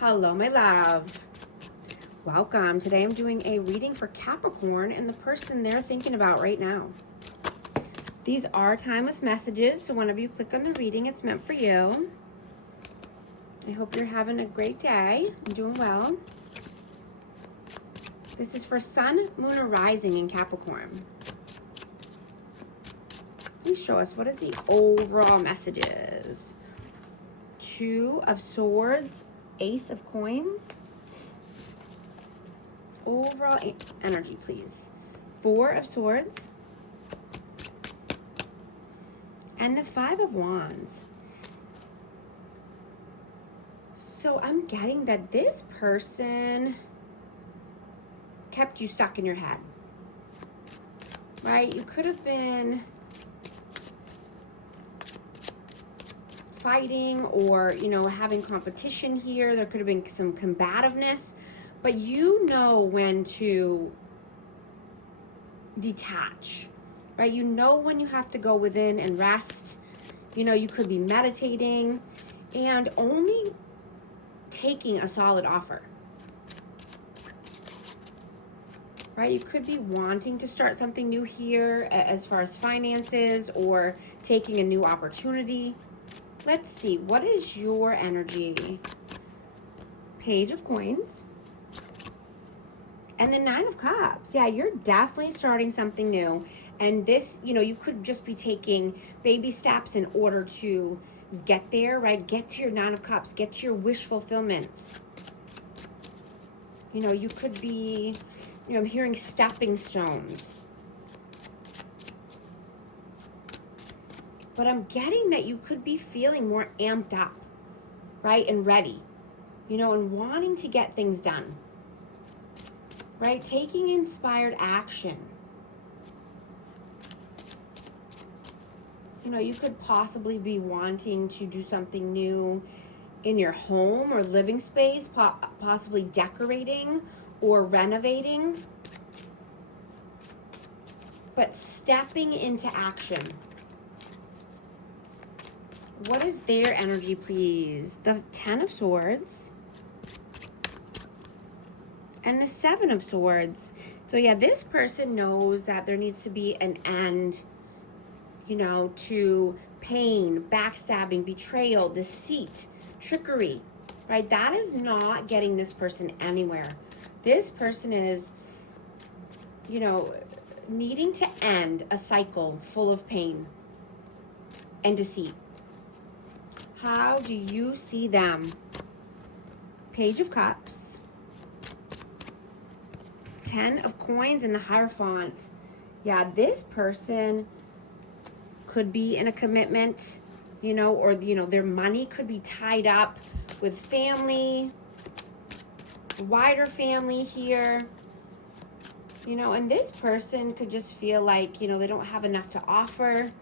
Hello, my love. Welcome. Today I'm doing a reading for Capricorn and the person they're thinking about right now. These are timeless messages, so whenever you click on the reading, it's meant for you. I hope you're having a great day. I'm doing well. This is for Sun, Moon, or Rising in Capricorn. Please show us, what is the overall messages? Two of Swords, Ace of Coins. Overall energy, please. Four of Swords. And the Five of Wands. So I'm getting that this person kept you stuck in your head. Right? You could have been fighting or, having competition here. There could have been some combativeness, but you know when to detach, right? You know when you have to go within and rest. You could be meditating and only taking a solid offer, right? You could be wanting to start something new here as far as finances or taking a new opportunity. Let's see, what is your energy? Page of Coins. And the Nine of Cups. Yeah, you're definitely starting something new. And this, you could just be taking baby steps in order to get there, right? Get to your Nine of Cups. Get to your wish fulfillments. You could be, I'm hearing stepping stones. But I'm getting that you could be feeling more amped up, right? And ready, and wanting to get things done, right? Taking inspired action. You could possibly be wanting to do something new in your home or living space, possibly decorating or renovating, but stepping into action. What is their energy, please? The Ten of Swords and the Seven of Swords. So yeah, this person knows that there needs to be an end, to pain, backstabbing, betrayal, deceit, trickery, right? That is not getting this person anywhere. This person is, needing to end a cycle full of pain and deceit. How do you see them? Page of Cups. Ten of Coins and the Hierophant. Yeah, this person could be in a commitment, or, their money could be tied up with family, wider family here, and this person could just feel like, they don't have enough to offer,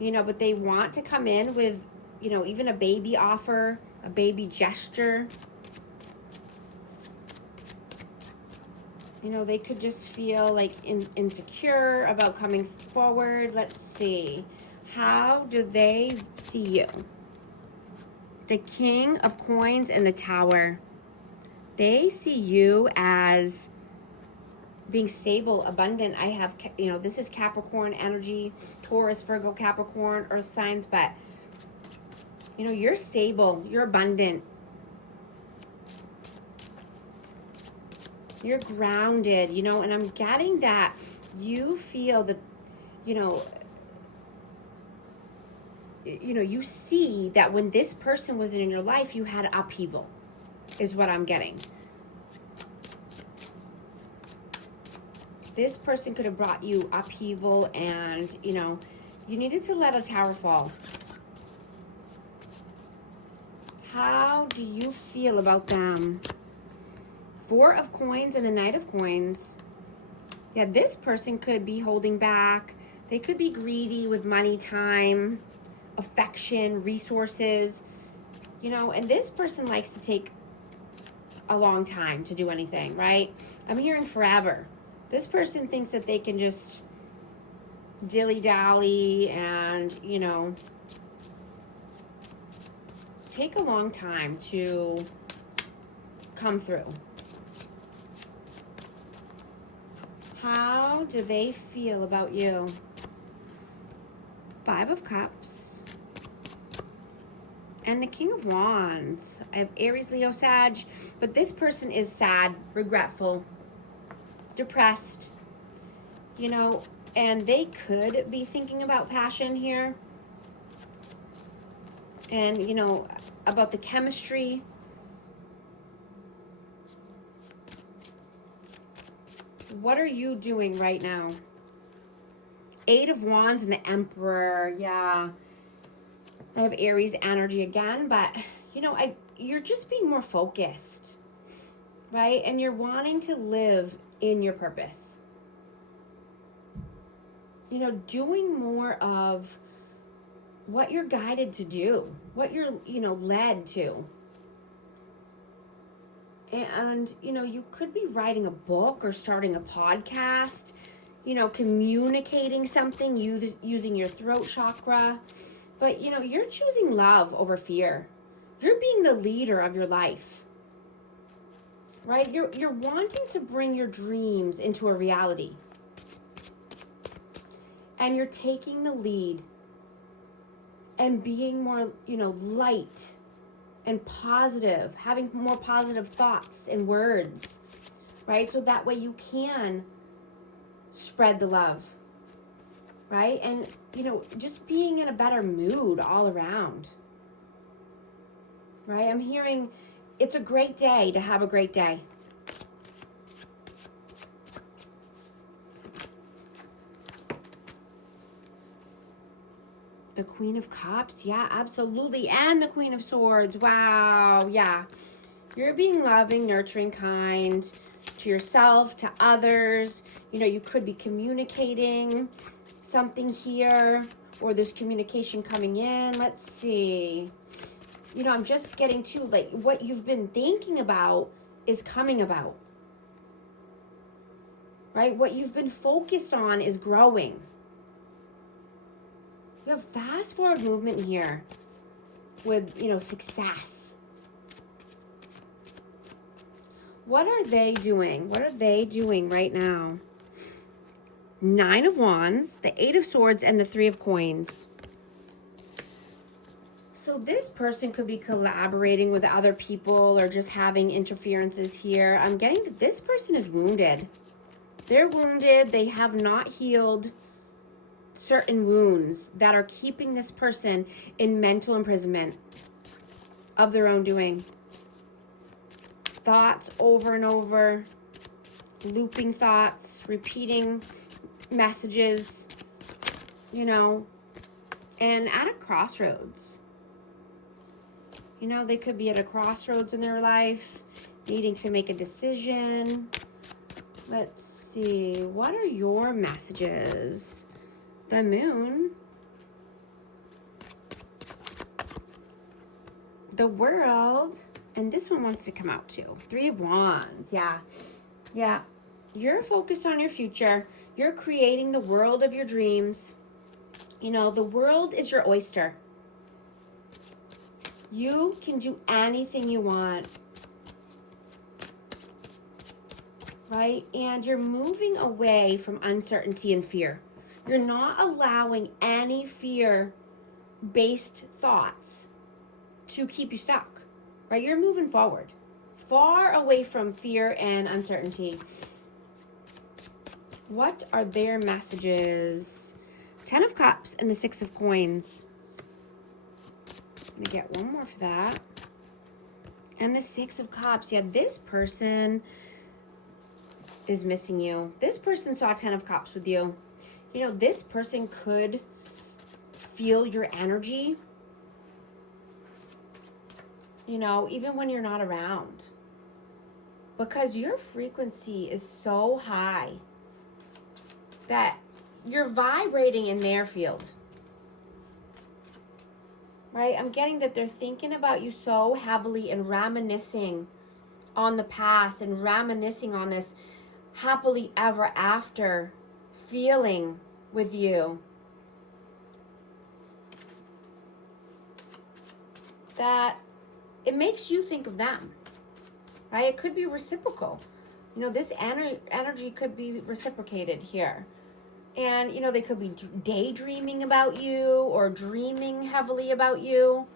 but they want to come in with, even a baby offer, a baby gesture. They could just feel like insecure about coming forward. Let's see. How do they see you? The King of Coins and the Tower. They see you as being stable, abundant. I have, this is Capricorn energy, Taurus, Virgo, Capricorn, earth signs, but you're stable, you're abundant, you're grounded, and I'm getting that you feel that, you see that when this person was in your life, you had upheaval, is what I'm getting. This person could have brought you upheaval and, you needed to let a tower fall. How do you feel about them? Four of Coins and the Knight of Coins. Yeah, this person could be holding back. They could be greedy with money, time, affection, resources, and this person likes to take a long time to do anything, right? I'm hearing forever. This person thinks that they can just dilly-dally and, take a long time to come through. How do they feel about you? 5 of Cups. And the King of Wands. I have Aries, Leo, Sag. But this person is sad, regretful, depressed. You know, and they could be thinking about passion here. And, you know, about the chemistry. What are you doing right now? 8 of Wands and the Emperor. Yeah. I have Aries energy again, but, you know, you're just being more focused, right? And you're wanting to live in your purpose. You know, doing more of what you're guided to do, what you're, you know, led to. And, you know, you could be writing a book or starting a podcast, you know, communicating something, using your throat chakra. But, you know, you're choosing love over fear. You're being the leader of your life, right? You're wanting to bring your dreams into a reality. And you're taking the lead and being more, you know, light and positive, having more positive thoughts and words, right? So that way you can spread the love, right? And, you know, just being in a better mood all around, right? I'm hearing it's a great day to have a great day. The Queen of Cups, yeah, absolutely. And the Queen of Swords, wow, yeah. You're being loving, nurturing, kind to yourself, to others. You know, you could be communicating something here, or there's communication coming in. Let's see. You know, I'm just getting to, like, what you've been thinking about is coming about, right? What you've been focused on is growing. You have fast forward movement here with, you know, success. What are they doing? What are they doing right now? 9 of Wands, the 8 of Swords, and the 3 of Coins. So this person could be collaborating with other people or just having interferences here. I'm getting that this person is wounded. They're wounded. They have not healed certain wounds that are keeping this person in mental imprisonment of their own doing. Thoughts over and over, looping thoughts, repeating messages, you know, and at a crossroads. You know, they could be at a crossroads in their life, needing to make a decision. Let's see, what are your messages? The Moon, the World, and this one wants to come out too. 3 of Wands, yeah. You're focused on your future. You're creating the world of your dreams. You know, the world is your oyster. You can do anything you want, right? And you're moving away from uncertainty and fear. You're not allowing any fear-based thoughts to keep you stuck, right? You're moving forward, far away from fear and uncertainty. What are their messages? 10 of Cups and the 6 of Coins. I'm gonna get one more for that. And the 6 of Cups. Yeah, this person is missing you. This person saw 10 of Cups with you. You know, this person could feel your energy, you know, even when you're not around. Because your frequency is so high that you're vibrating in their field. Right? I'm getting that they're thinking about you so heavily and reminiscing on the past and reminiscing on this happily ever after feeling with you. That it makes you think of them. right? It could be reciprocal. You know, this energy could be reciprocated here. And, you know, they could be daydreaming about you or dreaming heavily about you.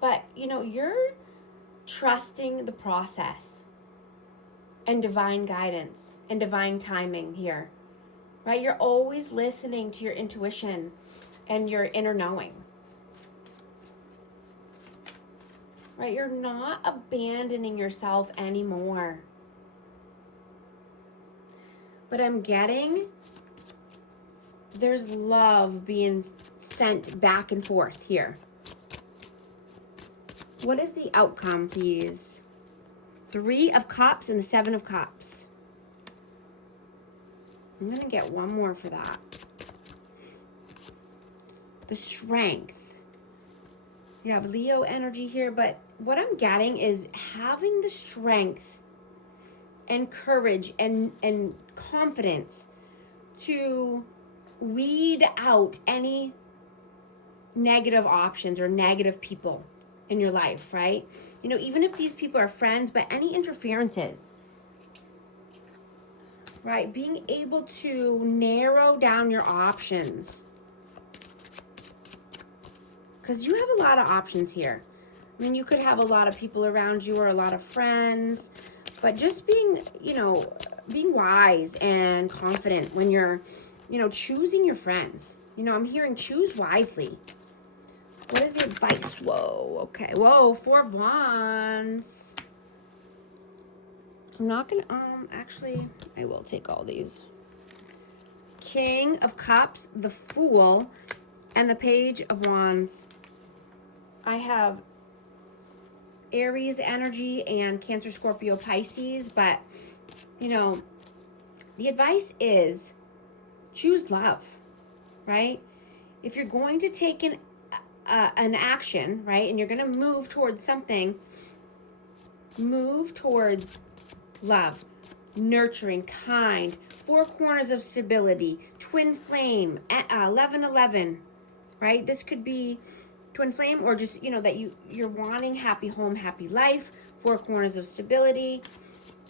But, you know, you're trusting the process and divine guidance and divine timing here, right? You're always listening to your intuition and your inner knowing, right? You're not abandoning yourself anymore. But I'm getting there's love being sent back and forth here. What is the outcome, please? 3 of Cups and the 7 of Cups. I'm going to get one more for that. The Strength. You have Leo energy here, but what I'm getting is having the strength and courage and confidence to weed out any negative options or negative people in your life, right? You know, even if these people are friends, but any interferences, right? Being able to narrow down your options. Because you have a lot of options here. I mean, you could have a lot of people around you or a lot of friends, but just being, you know, being wise and confident when you're, you know, choosing your friends. You know, I'm hearing choose wisely. What is the advice? Whoa, okay. Whoa, 4 of Wands. I'm not going to, actually, I will take all these. King of Cups, the Fool, and the Page of Wands. I have Aries energy and Cancer, Scorpio, Pisces, but, you know, the advice is choose love, right? If you're going to take an action, right, and you're going to move towards something, move towards love, nurturing, kind, 4 corners of stability, twin flame, 1111, right? This could be twin flame or just, you know, that you're wanting happy home, happy life, 4 corners of stability,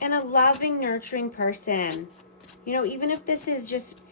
and a loving, nurturing person. You know, even if this is just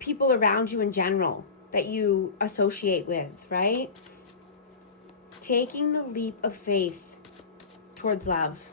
people around you in general that you associate with, right? Taking the leap of faith towards love.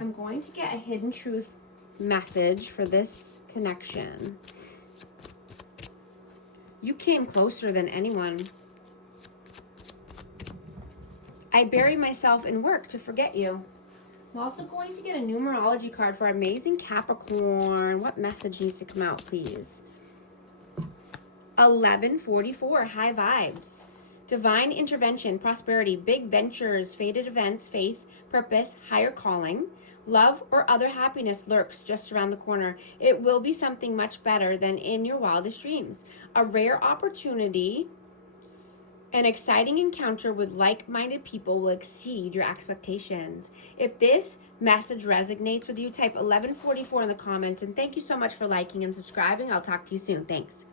I'm going to get a hidden truth message for this connection. You came closer than anyone. I bury myself in work to forget you. I'm also going to get a numerology card for amazing Capricorn. What message needs to come out, please? 1144, high vibes. Divine intervention, prosperity, big ventures, fated events, faith, purpose, higher calling. Love or other happiness lurks just around the corner. It will be something much better than in your wildest dreams. A rare opportunity, an exciting encounter with like-minded people will exceed your expectations. If this message resonates with you, type 1144 in the comments. And thank you so much for liking and subscribing. I'll talk to you soon. Thanks.